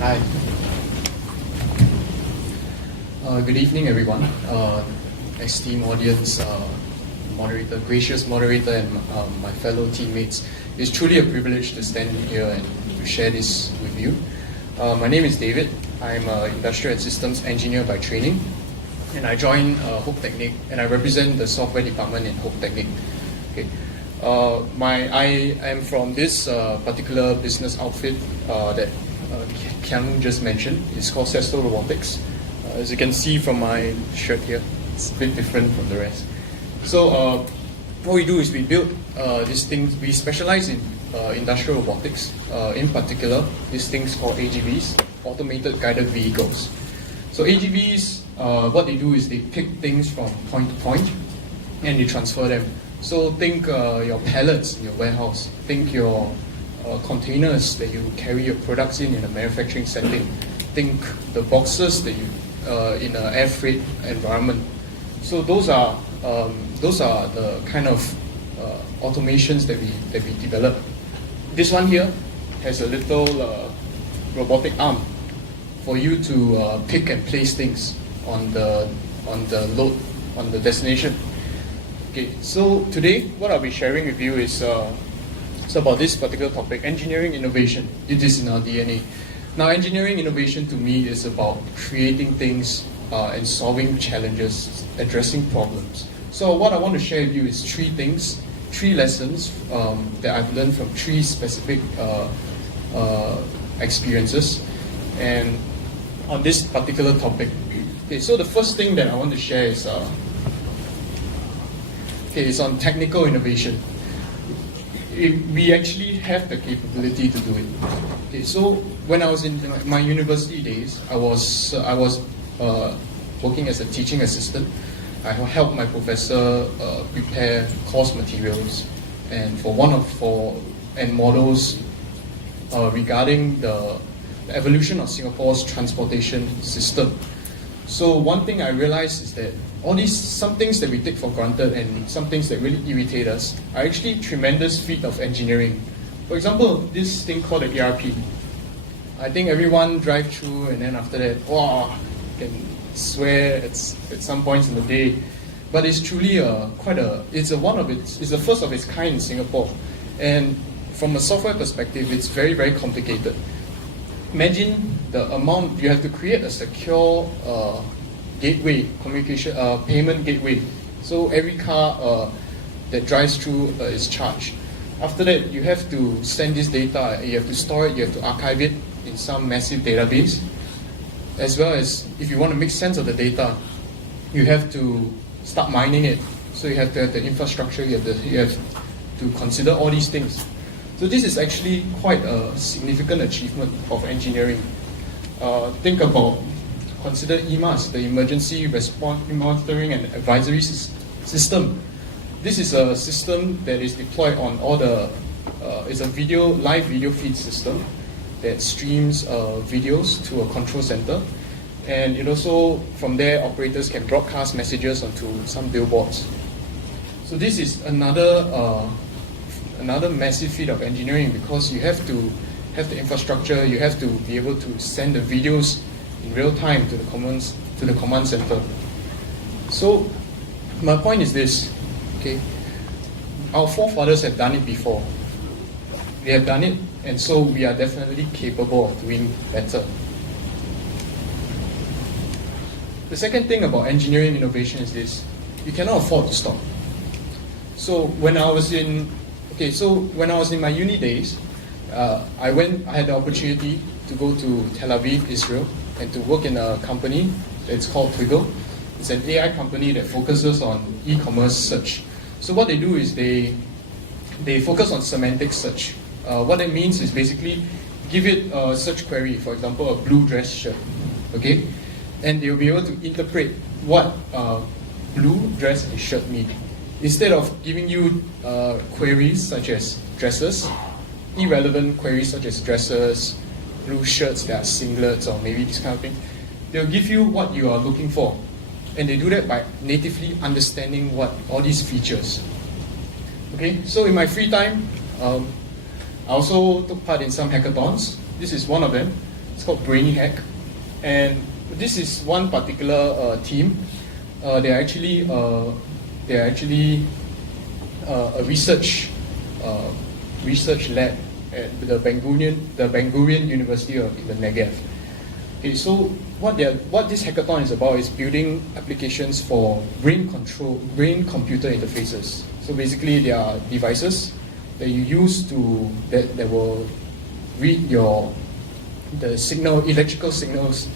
Hi. Good evening, everyone. Esteemed audience, moderator, gracious moderator, and my fellow teammates. It's truly a privilege to stand here and to share this with you. My name is David. I'm an industrial and systems engineer by training, and I joined Technik, and I represent the software department in Technik. Okay. I am from this particular business outfit that Kian just mentioned. It's called Sesto Robotics. As you can see from my shirt here, it's a bit different from the rest. So what we do is we build these things. We specialize in industrial robotics. In particular, these things called AGVs, automated guided vehicles. So AGVs, what they do is they pick things from point to point and they transfer them. So think your pallets in your warehouse. Think your containers that you carry your products in a manufacturing setting. Think the boxes that you in an air freight environment. So those are the kind of automations that we develop. This one here has a little robotic arm for you to pick and place things on the load on the destination. Okay, so today what I'll be sharing with you is it's about this particular topic, engineering innovation. It is in our DNA. Now, engineering innovation to me is about creating things and solving challenges, addressing problems. So what I want to share with you is three lessons that I've learned from three specific experiences and on this particular topic. Okay, so the first thing that I want to share is it's on technical innovation. We actually have the capability to do it. Okay, so when I was in my university days, I was working as a teaching assistant. I helped my professor prepare course materials and and models regarding the evolution of Singapore's transportation system. So one thing I realized is that some things that we take for granted and some things that really irritate us are actually tremendous feat of engineering. For example, this thing called the ERP. I think everyone drive through and then after that, can swear at some points in the day. But it's truly it's the first of its kind in Singapore. And from a software perspective, it's very, very complicated. Imagine the amount you have to create a secure gateway, communication, payment gateway. So every car that drives through is charged. After that, you have to send this data, you have to store it, you have to archive it in some massive database. As well as if you want to make sense of the data, you have to start mining it. So you have to have the infrastructure, you have to consider all these things. So this is actually quite a significant achievement of engineering. Consider EMAS, the Emergency Response Monitoring and Advisory System. This is a system that is deployed on it's a live video feed system that streams videos to a control center. And it also, from there, operators can broadcast messages onto some billboards. So this is another massive feat of engineering because you have to have the infrastructure, you have to be able to send the videos in real time to the command center. So my point is this, okay? Our forefathers have done it before. They have done it, and so we are definitely capable of doing better. The second thing about engineering innovation is this: you cannot afford to stop. So when I was in my uni days, I had the opportunity to go to Tel Aviv, Israel, and to work in a company that's called Twiggle. It's an AI company that focuses on e-commerce search. So what they do is they focus on semantic search. What that means is basically give it a search query, for example, a blue dress shirt, okay? And they'll be able to interpret what blue dress and shirt mean. Instead of giving you queries such as dresses, irrelevant queries such as dresses, blue shirts that are singlets or maybe this kind of thing, they'll give you what you are looking for. And they do that by natively understanding what all these features. Okay, so in my free time, I also took part in some hackathons. This is one of them. It's called Brainy-Hack. And this is one particular team. They're actually a research lab at the Ben-Gurion University in the Negev. Okay, so what this hackathon is about is building applications for brain-computer interfaces. So basically, there are devices that you use that will read the electrical signals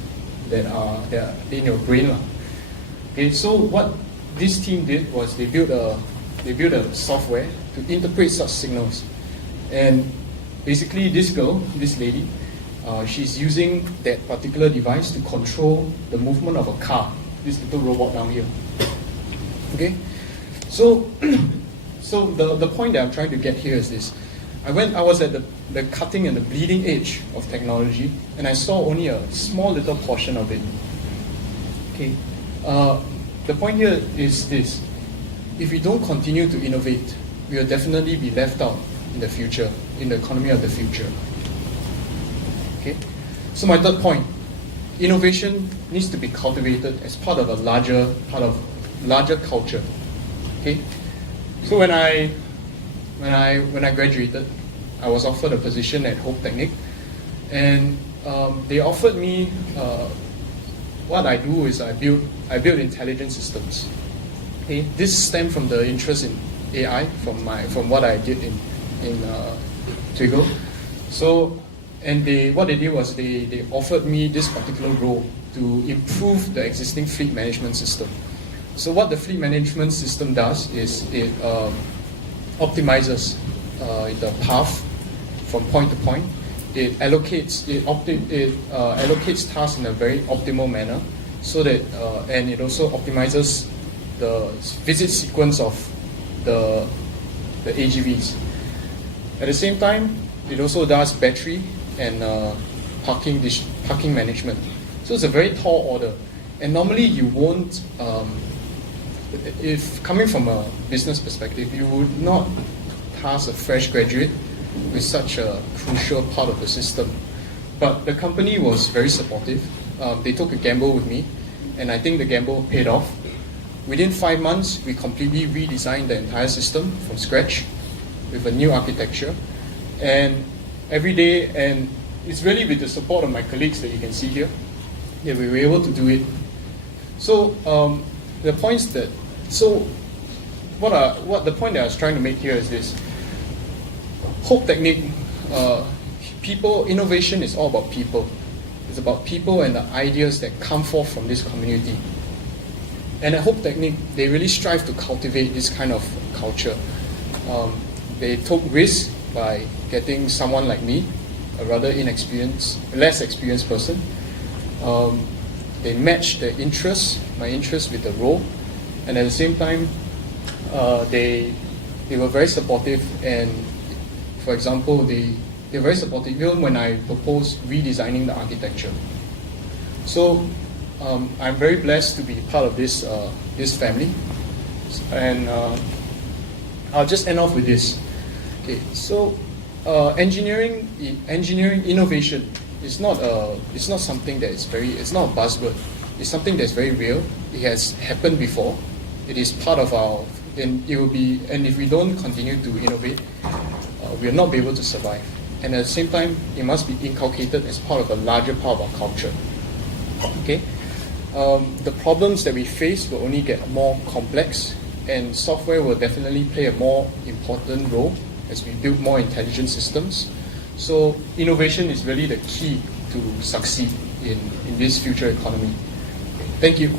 that are in your brain. Okay, so what this team did was they built a software to interpret such signals, and basically this lady, she's using that particular device to control the movement of a car. This little robot down here. Okay, so the point that I'm trying to get here is this. I was at the cutting and the bleeding edge of technology, and I saw only a small little portion of it. Okay, the point here is this: if we don't continue to innovate, we will definitely be left out in the future, in the economy of the future. Okay, so my third point: innovation needs to be cultivated as part of a larger culture. Okay, so when I graduated, I was offered a position at Technik, and they offered me. What I do is I build intelligent systems. Okay, this stemmed from the interest in AI from what I did in Twiggle. So, and what they did was they offered me this particular role to improve the existing fleet management system. So what the fleet management system does is it optimizes the path from point to point. It allocates tasks in a very optimal manner, so that and it also optimizes the visit sequence of the AGVs. At the same time, it also does battery and parking management. So it's a very tall order, and normally you won't. If coming from a business perspective, you would not task a fresh graduate with such a crucial part of the system. But the company was very supportive. They took a gamble with me, and I think the gamble paid off. Within 5 months, we completely redesigned the entire system from scratch with a new architecture. And every day, and it's really with the support of my colleagues that you can see here, that we were able to do it. So the points that, what the point that I was trying to make here is this: Technik, people, innovation is all about people. It's about people and the ideas that come forth from this community. And at Technik, they really strive to cultivate this kind of culture. They took risks by getting someone like me, a rather less experienced person. They matched my interest with the role, and at the same time, they were very supportive. And for example, they were very supportive even when I proposed redesigning the architecture. So I'm very blessed to be part of this family, and I'll just end off with this. Okay, so engineering innovation is not something that is it's not a buzzword. It's something that's very real. It has happened before. It is part of and if we don't continue to innovate, we will not be able to survive. And at the same time, it must be inculcated as part of a larger part of our culture. Okay, the problems that we face will only get more complex, and software will definitely play a more important role as we build more intelligent systems. So innovation is really the key to succeed in this future economy. Thank you.